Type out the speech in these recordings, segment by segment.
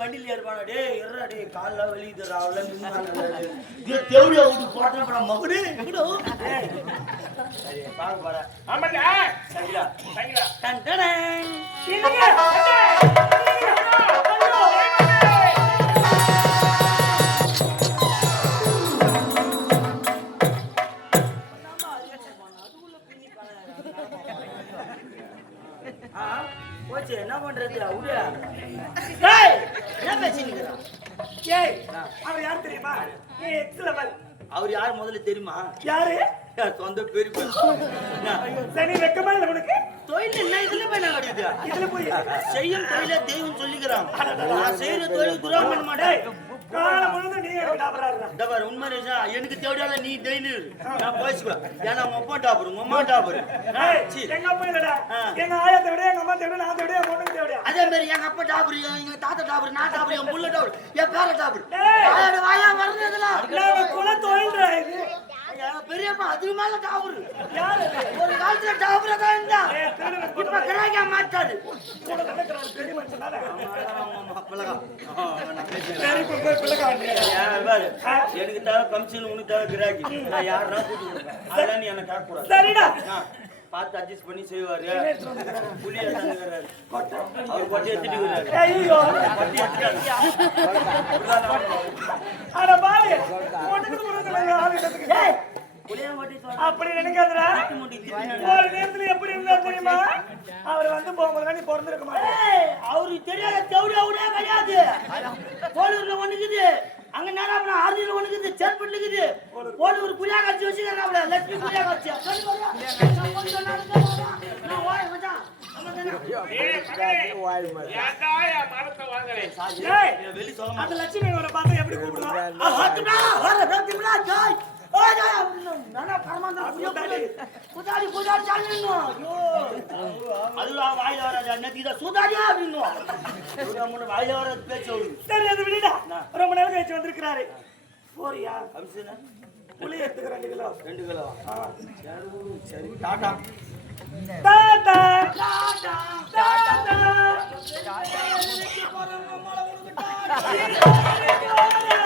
வண்டியில் ஏறுவானா டேய் இருடா டேய் காலில் வலிக்குதுடா அவ்வளோ இது தேவடியா விட்டு சரிடா சரிடா டன் டடன். ஏய் அவர் யார் தெரியுமா? அவர் யார் முதல்ல தெரியுமா யாரு சொந்த பெரிய சரி வெக்கமா இல்ல உனக்கு? தொழில் என்ன? இதுல போய் நான் கிடையாது இதுல போய். செய்யும் தொழில தெய்வம் சொல்லிக்கிறான். நான் செய்யற தொழில் துரோகம் பண்ண மாட்டேன். காலம் முழுதும் நீ எனக்கு டாபராடுற இந்த பாரு உண்மை எனக்கு தேவையான நீ தெய்னு. நான் போயிச்சுக்குவேன் ஏன்னா உங்க அப்பா டாபரு உங்க அம்மா டாபரு சீ. எங்க அப்பா இல்லடா? ஆ. எங்க அம்மா விட நான் விட அதே மாதிரி எங்க அப்பா டாபரு எங்க தாத்தா டாபரு நான் டாபரு என் புள்ள டாபரு என் பேர டாபரு வாயா வர்றதுல நாம குல தொழில்டா இது பெரியப்பா அதுக்கு மேல அது? ஒரு காலத்துல டாபரா தான் இருந்தா. இப்ப மாட்டாரு. எனக்கு தேவை கமிஷன் உனக்கு தேவை கிராக்கி நான் யாருன்னா கூட்டி அதெல்லாம் நீ எனக்கு கேட்கக்கூடாது. சரிடா. ஆ, பார்த்து அட்ஜஸ்ட் பண்ணி செய்வாரு. எடுத்தாந்துக்கிறாரு அவர் கொட்டி எடுத்துட்டு அப்படி நினைக்காதடா. ஒரு நேரத்துல எப்படி இருந்தா தெரியுமா? அவர் வந்து போகும்போது நீ பிறந்திருக்க மாட்டேன் அவருக்கு தெரியாத தேவடி அவரே கிடையாது. போலூர்ல ஒண்ணுக்குது. அங்க நேரம் ஆர்டியில் ஒண்ணுக்குது சேல்பட்டு இருக்குது புளியா காட்சி வச்சுக்கிறாங்க லட்சுமி புளியா காட்சி. நான் ஓட ஏய் வெளி சொல்ல மாட்டேன் அந்த லட்சுமி அவரை பார்த்தா எப்படி கூப்பிடுவா ஆ, ஹாத்துடா, வர, ஹாத்துடா, ஜாய். ஓ, ஜாய், நானா பரமாந்தா, புளியா புளி. குதாடி, குதாடி, சாலிடணும். ஐயோ. அதுல வாயில வராது, அன்னைக்கு இதை சுதாரியா அப்படின்னும். இவங்க முன்ன வாயில வராது பேச்சு அவருக்கு. சரி அது விடுடா ரொம்ப நேரம் கழிச்சு வந்திருக்கிறாரு போறியா அபிஷேகம், புளி எடுத்துக்க ரெண்டு கிலோ ரெண்டு கிலோ சரி டாடா தாத்தா டாடா தாத்தா ஒட்டுதானே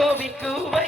கோபிக்கு வை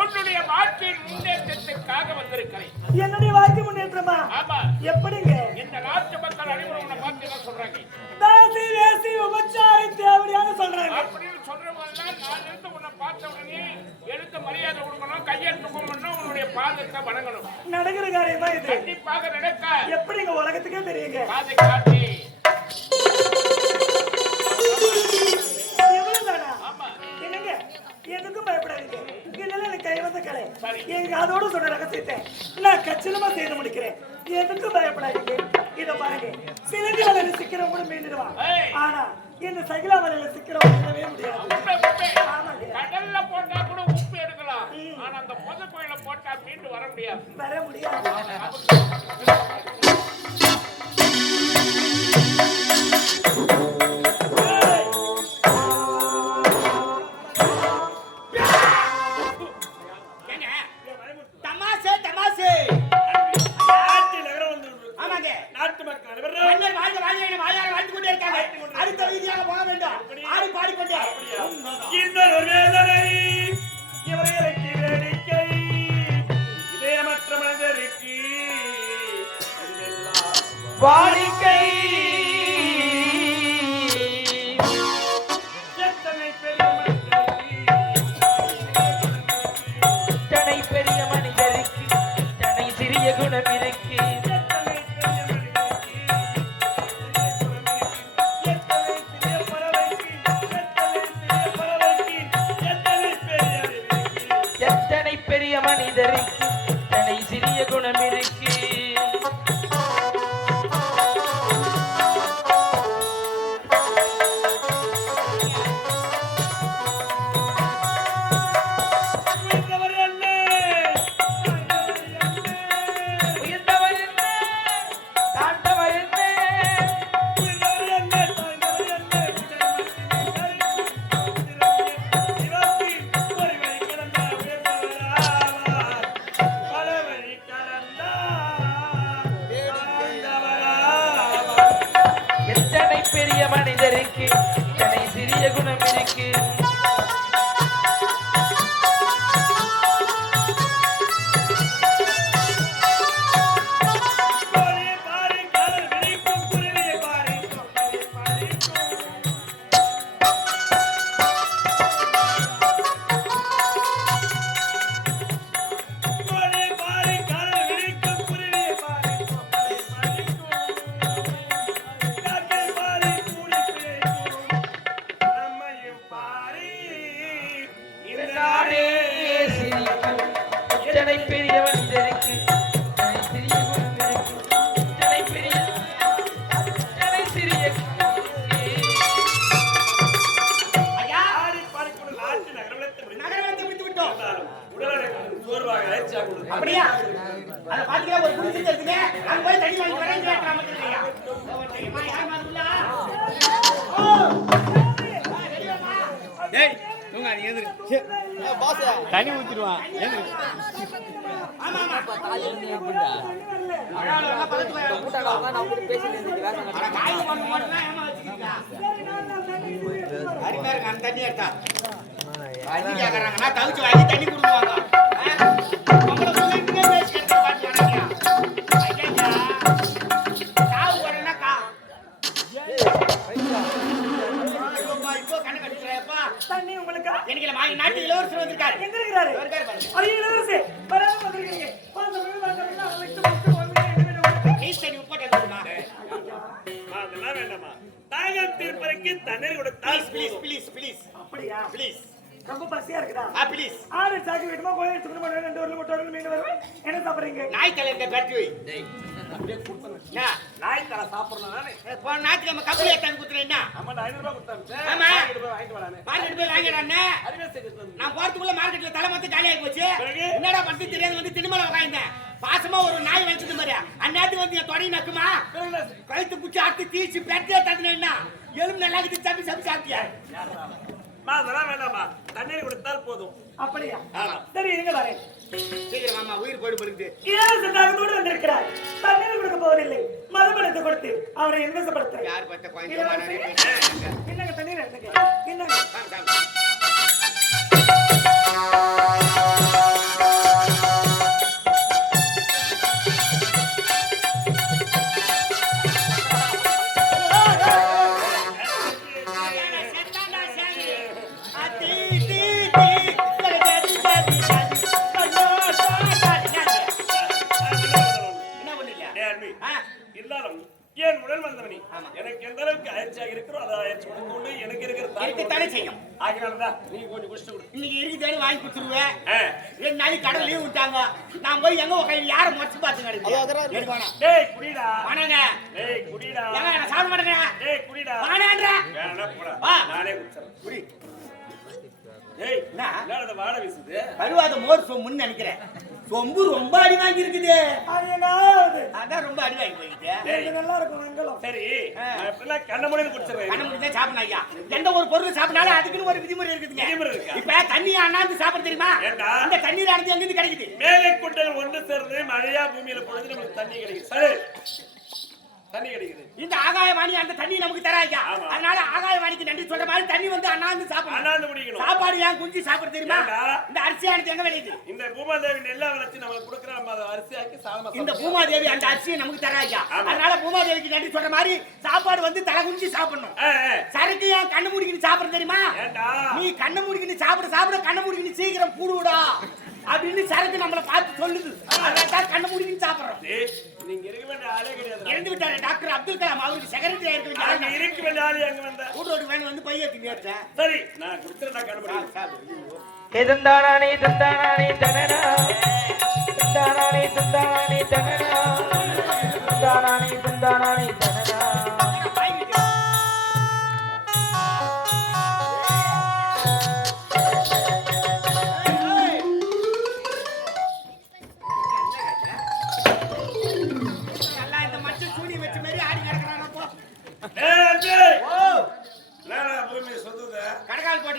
உன்னுடைய வாழ்க்கையின் முன்னேற்றத்திற்காக வந்திருக்கிறேன். என்னுடைய வாழ்க்கை முன்னேற்றமா? ஆமா. எப்படிங்க? இந்த நாட்டு மக்கள் அனைவரும் உன்னை பார்த்து என்ன சொல்றாங்க? தாசி வேசி உபச்சாரி தேவடியான சொல்றாங்க. அப்படின்னு சொல்றவங்கெல்லாம் நான் இருந்து உன்னை பார்த்த உடனே எடுத்து மரியாதை கொடுக்கணும் கையெழுத்து கும்பிடணும் உன்னுடைய பாதத்தை வணங்கணும். நடக்கிற காரியமா இது? கண்டிப்பாக நடக்க. எப்படிங்க உலகத்துக்கே தெரியுங்க? பாதை காட்டி. எவ்வளவுதானா? ஆமா. என்னங்க? எதுக்கும் பயப்படாதீங்க. கலை சரி. எங்க அதோட சொல்ற ரகசியத்தை நான் கச்சிதமா செய்து முடிக்கிறேன். எதுக்கும் பயப்படாதீங்க. இத பாருங்க. சிலந்தி வலையில சிக்கிறவங்க கூட மீண்டுடுவான். ஆனா இந்த சகிலா வலையில சிக்கிறவங்க மீளவே முடியாது. கடல்ல போட்டா கூட உப்பு எடுக்கலாம். ஆனா அந்த பொது கோயில போட்டா மீண்டு வர முடியாது. வர முடியாது. வாடிக்கை. பெரிய மனிதருக்கு. தனை பெரிய மனிதருக்கு. தனை சிறிய குணம் இருக்கு மனிதருக்கு தனை சிறிய குணம் இருக்கு தண்ணி எடுத்தா. தண்ணி கேக்குறாங்க. நான் தவிச்சு வாங்கி தண்ணி கொடுக்குவாங்க தண்ணி உங்களுக்கா? வாங்கி நாட்டு இளவரசர் வந்திருக்காரு. எங்க இருக்கிறாரு. ஐயோ இளவரசி வராம வந்திருக்கீங்க. வேண்டாமா தாகம் தீர்ப்பதற்கு தண்ணீர் கொடுத்தால் ப்ளீஸ் ப்ளீஸ் ப்ளீஸ் அப்படியா? ப்ளீஸ் ரொம்ப பசியா இருக்குதா ஆ ப்ளீஸ் ஆறு சாக்கு வீட்டுமா கோயில் எடுத்துக்கணும் பண்ணுவேன் ரெண்டு ஊர்ல முட்டை மீன் வருவேன். என்ன சாப்பிடுறீங்க? நாய் தலை இந்த பேட்டரி வை என்ன? நாய் தலை சாப்பிடணும் போன ஞாயிற்றுக்கிழமை கம்பளி எடுத்தாந்து கொடுத்துறேன் என்ன? ஆமா நான் ஐநூறு ரூபாய் கொடுத்தாங்க ஆமா. வாங்கிட்டு வரானே மார்க்கெட் போய் வாங்கிடானே. நான் போறதுக்குள்ள மார்க்கெட்ல தலை மொத்தம் காலி ஆகி போச்சு? என்னடா பண்ணி தெரியாது வந்து திருமலை உட்காந்தேன் பாசமா ஒரு நாய் வளர்த்துட்டு பாரு. அந்நேரத்துக்கு வந்து என் தொடங்கி நக்குமா? கழுத்து பிடிச்சி அறுத்து தீச்சு பெட்டியா தந்துனா எலும்பு நல்லா இருக்குது சப்பி சாப்பிட்டியா? அம்மா, அதெல்லாம் வேண்டாமா தண்ணீர் கொடுத்தால் போதும். அப்படியா. சரி இருங்க வரேன். சீக்கிரம் மாமா உயிர் போயிடு படுக்குது இளவரசர் தாகத்தோடு வந்திருக்கிறார். தண்ணீர் கொடுக்க போவதில்லை. மதுபலத்தை கொடுத்து அவரை இன்வசப்படுத்த யார் குழந்தை என்னங்க தண்ணீர் என்னங்க? எந்த அளவுக்கு அயற்சியாக இருக்கிறோ அதை அயற்சி கொடுத்து கொண்டு எனக்கு இருக்கிற இருக்கத்தானே செய்யும். ஆகினால்தான் நீ கொஞ்சம் குடிச்சு கொடு. இன்னைக்கு இருக்குதானே வாங்கி கொடுத்துருவேன். ரெண்டு நாளைக்கு கடை லீவ் விட்டாங்க. நான் போய் எங்க உட்காந்து யாரை முறைச்சு பார்த்து கிடையாது எனக்கு வேணாம் டேய் குடிடா. வேணாங்க டேய் குடிடா. ஏங்க நான் சாப்பிட மாட்டேங்க. டேய் குடிடா. வேணான்ற. நானே குடிச்சறேன் குடி. டேய் என்ன? வாடை வீசுது? கழுவாத மோர் சொம்புன்னு நினைக்கிறேன். சொம்பு ரொம்ப அடி வாங்கி இருக்குது அதான் ரொம்ப அடி வாங்கி போயிட்டு இது நல்லா இருக்கும் வெங்கலம் சரி இப்பெல்லாம் கண்ண முடியும் குடிச்சிடுறேன். கண்ண சாப்பிடணும் ஐயா. எந்த ஒரு பொருள் சாப்பிட்டாலும் அதுக்குன்னு ஒரு விதிமுறை இருக்குதுங்க. விதிமுறை இருக்கா? இப்ப தண்ணி அண்ணாந்து சாப்பிட தெரியுமா? ஏண்டா? அந்த தண்ணீர் அணைஞ்சு எங்கிருந்து கிடைக்குது. மேலே குட்டைகள் ஒன்று சேர்ந்து மழையா பூமியில பொழுது நமக்கு தண்ணி கிடைக்குது. சரி. தண்ணி கிடைக்குது. இந்த ஆகாயவாணி அந்த தண்ணி நமக்கு ஆமா. அதனால ஆகாயவாணிக்கு நன்றி சொல்ற மாதிரி தண்ணி வந்து அண்ணாந்து சாப்பிடணும். அண்ணாந்து குடிக்கணும். சாப்பாடு ஏன் குஞ்சு சாப்பிட தெரியுமா? இந்த அரிசியானது எங்க விளையுது? இந்த பூமாதேவி நெல்லா வளர்ச்சி நமக்கு கொடுக்குற நம்ம அதை அரிசியாக்கி சாதமா இந்த. பூமாதேவி அந்த அரிசியை நமக்கு ஆமா. அதனால பூமாதேவிக்கு நன்றி சொல்ற மாதிரி சாப்பாடு வந்து தலை குஞ்சு சாப்பிடணும். சரக்கு ஏன் கண்ணு முடிக்கின்னு சாப்பிட தெரியுமா? நீ கண்ணு முடிக்கின்னு சாப்பிட சாப்பிட கண்ணு முடிக்கின்னு சீக்கிரம் கூடுடா அப்படின்னு சரக்கு நம்மள பார்த்து சொல்லுது. அதனால தான் கண்ணு முடிக்கின்னு சாப்பிடுறோம். நீங்க இருக்க வேண்டிய ஆளே கிடையாது. இறந்து விட்டாரு டாக்டர் அப்துல் கலாம். அவருக்கு செக்ரட்டரி இருக்க அங்க வேண்டிய இருக்க வேண்டிய ஆளு எங்க வந்த. கூட்டோடு வேணும் வந்து பைய திங்கேட்டேன் சரி நான் கொடுத்துறேன் நான் கண்டுபிடிக்கிறேன். எதந்தானே தந்தானே தனனா தந்தானே தந்தானே தனனா தந்தானே தந்தானே தனனா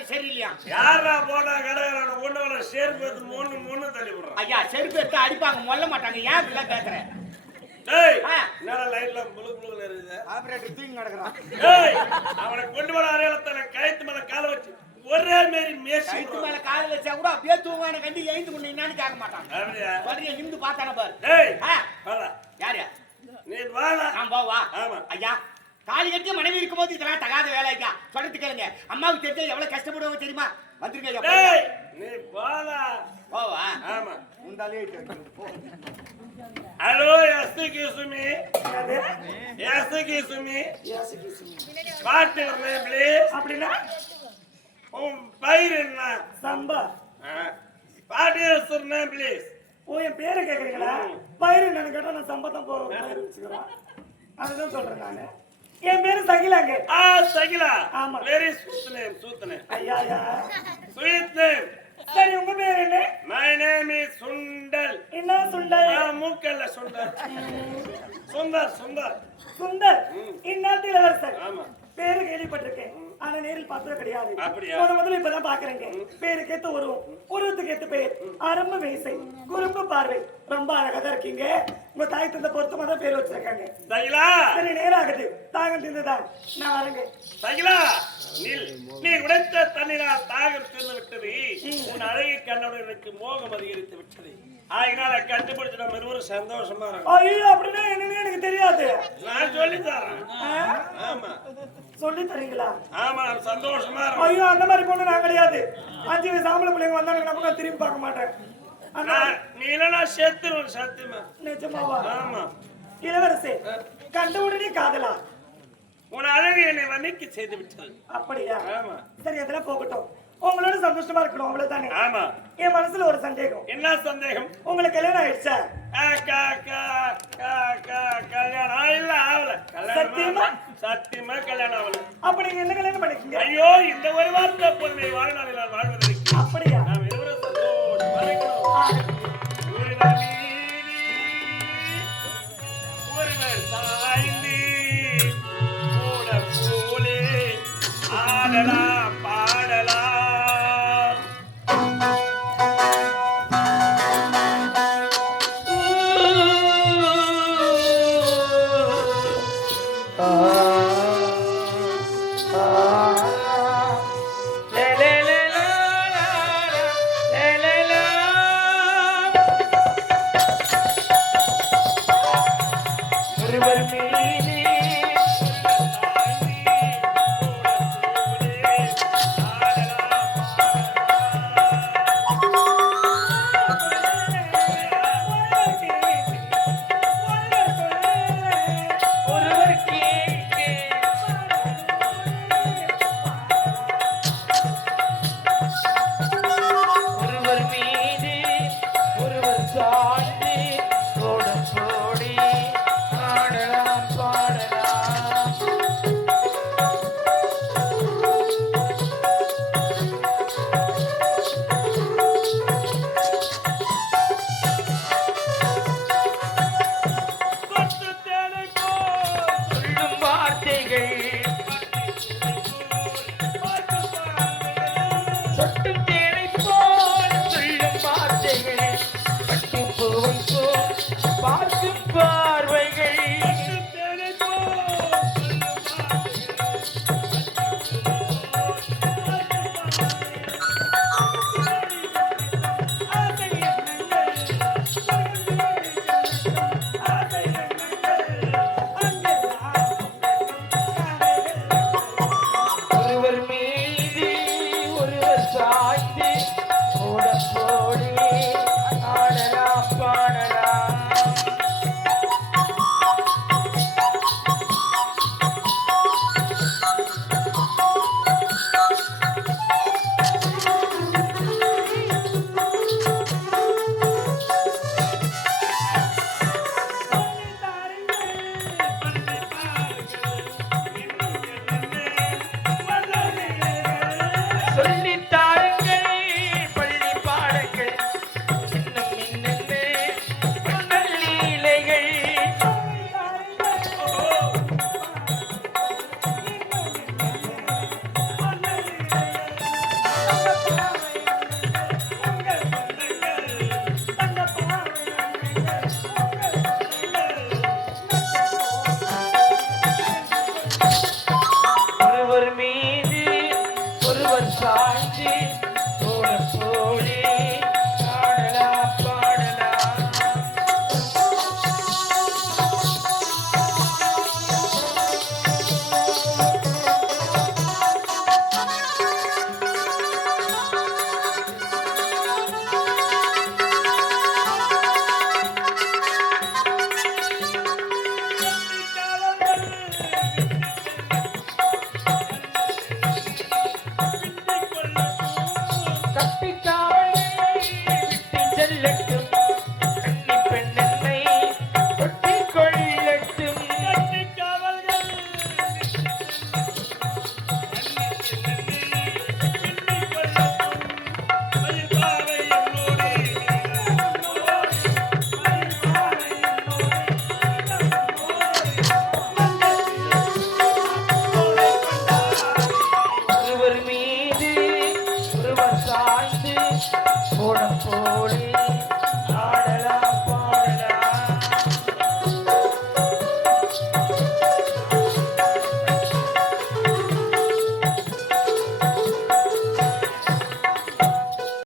சரியில்லையா யார்டா போட்டா கடைக்காரன ஒண்ணு வேலை சேர்ப்பு எடுத்து மூணு மூணு தள்ளி விடுறான். ஐயா செருப்பு எடுத்து அடிப்பாங்க மொல்ல மாட்டாங்க ஏன் இப்படிலாம் பேசுறேன் டேய். என்னடா லைட்ல முழு முழுன்னு இருக்குது? ஆபரேட்டர் தூங்கி கிடக்குறான் டேய், அவனை கொண்டு வர அடையாளத்துல கயத்து மேல காலை வச்சு ஒரே மாரி விடுறான். மேல கால் வச்சா கூட அப்படியே கண்டி எழுந்து கொண்டு என்னன்னு கேட்க மாட்டான் அப்படியா? நிமிந்து பார்த்தான பாரு டேய். யாரு நீ வாடா. நான் போவா ஆமா. ஐயா தாலி கட்டி மனைவி இருக்கும்போது இதெல்லாம் தகாத வேலை ஐயா. சொல்றது கேளுங்க. அம்மாவுக்கு தெரிஞ்சா எவ்வளவு கஷ்டப்படுவாங்க தெரியுமா? வந்துருங்க நீ வாடா. போவா? ஆமா. உண்டாலே ஹலோ எஸ்துக்கு சுமி எஸ்துக்கு சுமி பாட்டு வரணும் ப்ளீஸ் அப்படின்னா? உன் பயிர் என்ன? சம்பா. பாட்டு சொன்னேன் ப்ளீஸ் ஓ என் பேரை கேக்குறீங்களா? பயிர் என்னன்னு கேட்டா நான் சம்பத்தம் போ பயிர் வச்சுக்கிறேன். அதுதான் சொல்றேன் நானு. என் பேரு சகிலாங்க. ஆ சகிலா. ஆமா. Very sweet name sweet name ஐயா ஸ்வீட் நேம் சரி உங்க பேர் என்ன? மை நேம் இஸ் சுண்டல் என்ன சுண்டல் ஆ மூக்கல்ல சுண்டல் சுந்தர் சுந்தர் சுந்தர் இந்நாட்டு இளவரசர் ஆமா. பேரு கேள்விப்பட்டிருக்கேன். ஆனா நேரில் பார்த்தது கிடையாது? முத முதல்ல இப்பதான் பாக்குறேங்க பேருக்கு ஏத்த உருவம் உருவத்துக்கு ஏத்த பேர். அரம்ப மீசை. குறும்பு பார்வை. ரொம்ப அழகா தான் இருக்கீங்க. உங்க தாய் தந்த பொருத்தமா தான் பேர் வச்சிருக்காங்க. சரி நேரம் ஆகுது. தாகம் தின்னுதான் நான் வரேங்க. நில். நீ உடைத்த தண்ணீரால் தாகம் தீர்ந்து விட்டது. உன் அழகை கண்டவுடன் எனக்கு மோகம் அதிகரித்து விட்டது. ஆகினால கண்டுபிடிச்சு நம்ம இருவரும் சந்தோஷமா இருக்கும் ஐயோ அப்படின்னா என்னன்னு எனக்கு தெரியாது. நான் சொல்லி தரேன்? ஆமா. சொல்லி தரீங்களா? ஆமா சந்தோஷமா ஐயோ அந்த மாதிரி பொண்ணு நான் கிடையாது. அஞ்சு வயசு ஆம்பளை பிள்ளைங்க வந்தாங்க கூட திரும்பி பார்க்க மாட்டேன். நான் நீ இல்லைன்னா செத்துருவேன் சத்தியமா. நிஜமாவா? ஆமா. இளவரசே கண்ட உடனே காதலா? உன் அழகு என்னை வன்னிக்கு செய்து விட்டது அப்படியா? ஆமா. சரி அதெல்லாம் போகட்டும். உங்களோட சந்தோஷமா இருக்கணும் அவ்வளவுதானே? ஆமா. என் மனசுல ஒரு சந்தேகம். என்ன சந்தேகம்? உங்களுக்கு கல்யாணம் ஆயிடுச்சா? கல்யாணம் இல்ல ஆகல. சத்தியமா? சத்தியமா கல்யாணம் ஆகல. அப்ப நீங்க என்ன கல்யாணம் பண்ணிக்கீங்க ஐயோ இந்த ஒரு வார்த்தை பொறுமை வாழ்நாளில் நான் வாழ்வதற்கு. அப்படியா? நாம் இருவரும் ஒருவர் சாய்ந்து, கூட போலே ஆடலாம்